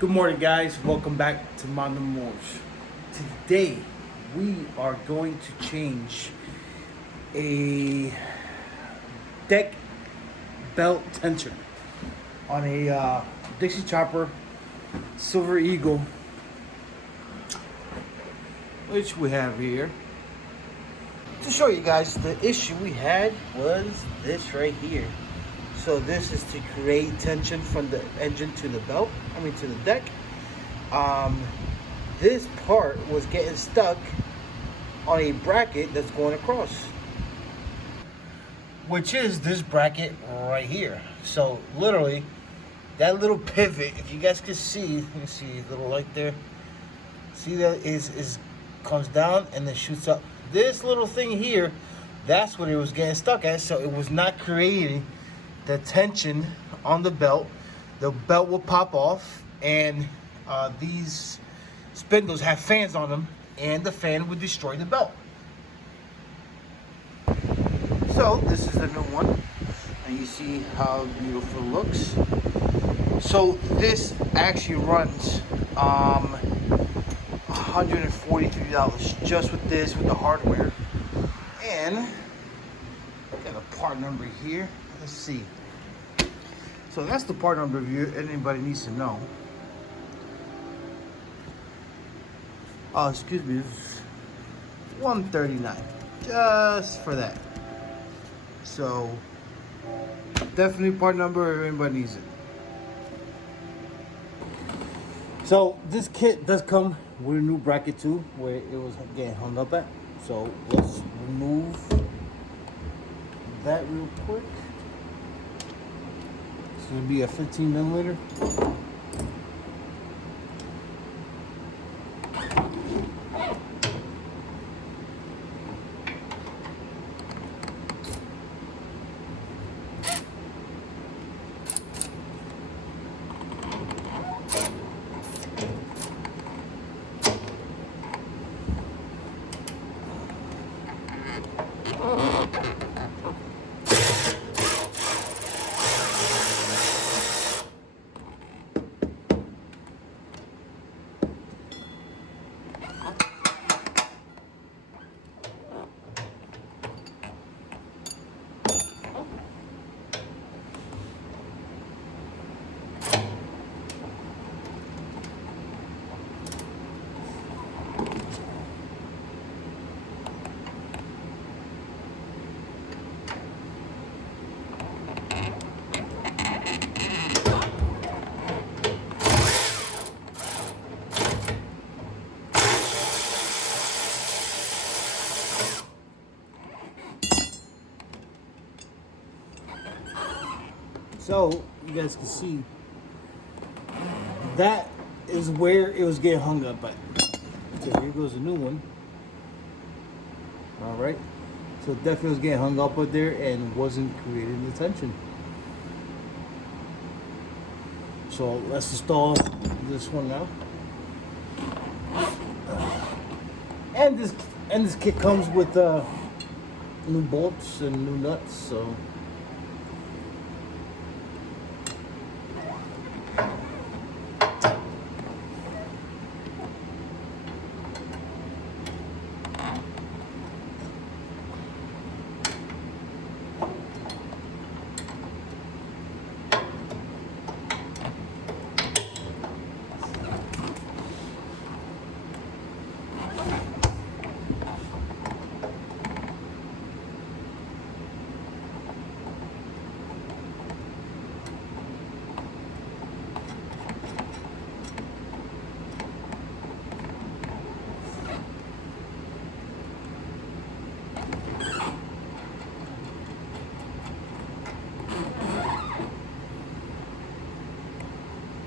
Good morning, guys. Welcome back to Mondo Moors. Today, we are going to change a deck belt tension on a Dixie Chopper Silver Eagle, which we have here. To show you guys, the issue we had was this right here. So this is to create tension from the engine to the belt, to the deck. This part was getting stuck on a bracket that's going across, which is this bracket right here. So literally, that little pivot, if you guys can see, let me see, a little light there. See that is comes down and then shoots up. This little thing here, that's what it was getting stuck at. So it was not creating the tension on the belt. The belt will pop off, and these spindles have fans on them, and the fan would destroy the belt. So this is the new one, and you see how beautiful it looks. So this actually runs $143 just with this, with the hardware. And I got a part number here. Let's see. So that's the part number if anybody needs to know. Oh, excuse me, it's $139 just for that. So definitely part number if anybody needs it. So this kit does come with a new bracket too, where it was getting hung up at. So let's remove that real quick. It's gonna be a 15 millimeter. So you guys can see that is where it was getting hung up at. So here goes a new one. All right. So it definitely was getting hung up up there and wasn't creating the tension. So let's install this one now. And this kit comes with new bolts and new nuts. So.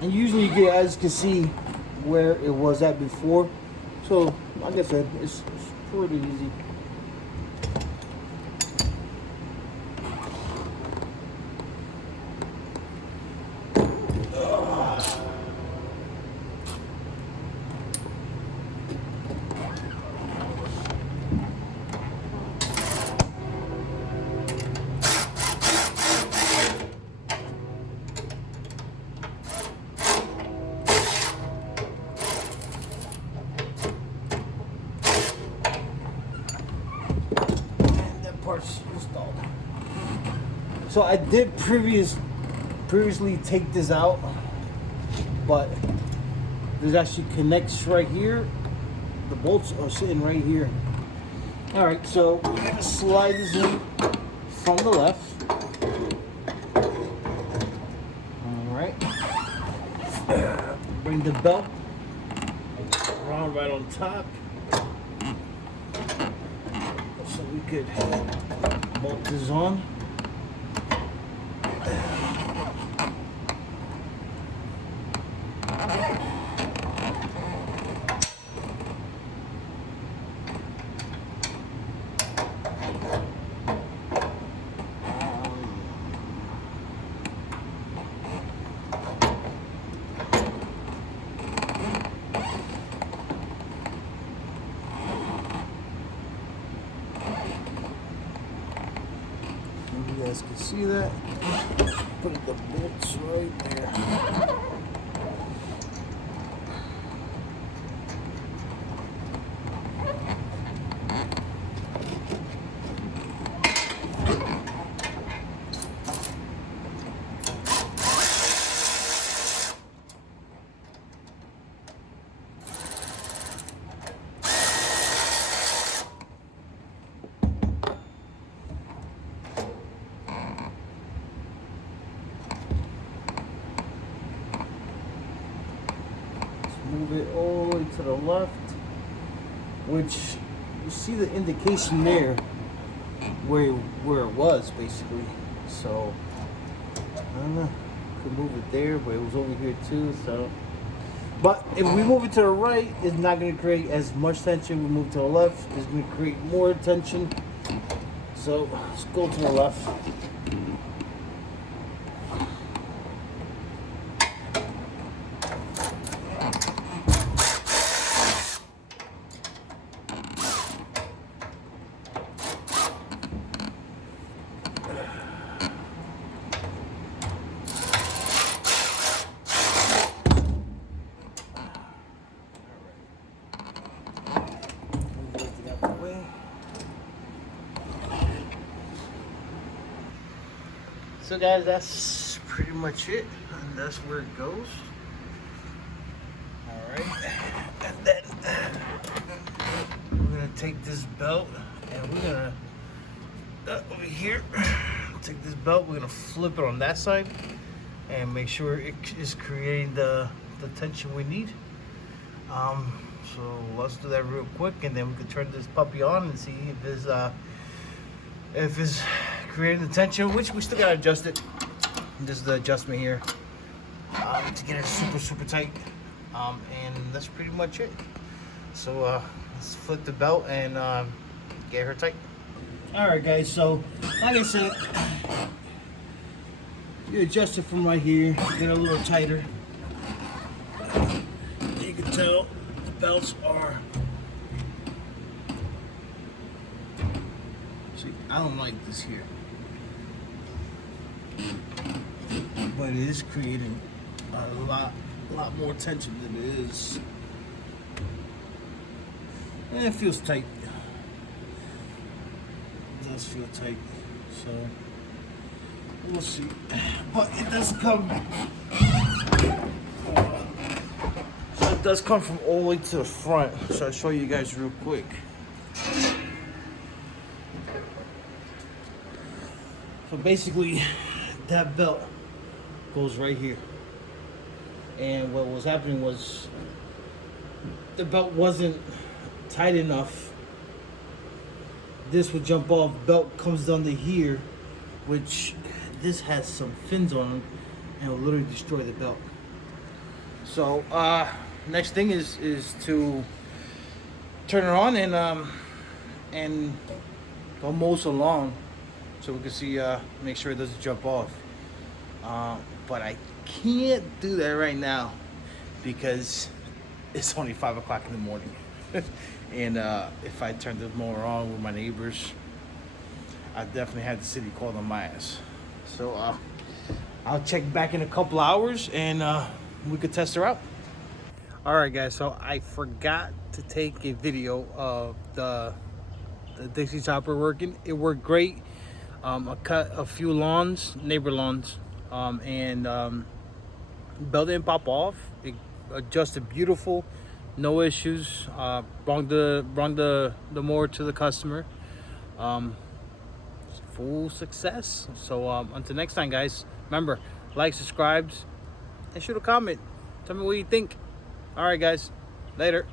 And usually you guys can see where it was at before. So like I said, it's pretty easy. So I did previously take this out, but there's actually connects right here. The bolts are sitting right here. All right, so we're gonna slide this in from the left. All right. Bring the belt around right on top, so we could bolt this on. You guys can see that. Put the bolts right there. Move it all the way to the left, which you see the indication there where it was basically. So I don't know, could move it there, but it was over here too. So, but if we move it to the right, it's not going to create as much tension. We move to the left, it's going to create more tension. So let's go to the left. So guys, that's pretty much it, and that's where it goes. All right, and then we're gonna take this belt and we're gonna over here take this belt, we're gonna flip it on that side and make sure it is creating the tension we need. So let's do that real quick, and then we can turn this puppy on and see if it's creating the tension, which we still gotta adjust it. This is the adjustment here to get it super tight, and that's pretty much it. So let's flip the belt and get her tight. All right, guys. So like I said, you adjust it from right here, get it a little tighter. You can tell the belts are. See, I don't like this here, but it is creating a lot more tension than it is. And it feels tight. It does feel tight. So we'll see. But it does come. So it does come from all the way to the front. So I'll show you guys real quick. So basically, that belt goes right here. And what was happening was the belt wasn't tight enough. This would jump off, belt comes down to here, which this has some fins on it and will literally destroy the belt. So next thing is to turn it on and go most along so we can see, make sure it doesn't jump off. But I can't do that right now because it's only 5 o'clock in the morning. And if I turn the mower on with my neighbors, I definitely had the city called on my ass. So I'll check back in a couple hours and we could test her out. All right, guys, so I forgot to take a video of the Dixie chopper working. It worked great. I cut a few lawns, neighbor lawns, and belt didn't pop off. It adjusted beautiful, no issues. Brought the mower to the customer. Full success. So until next time, guys, remember, like, subscribe, and shoot a comment. Tell me what you think. All right, guys, later.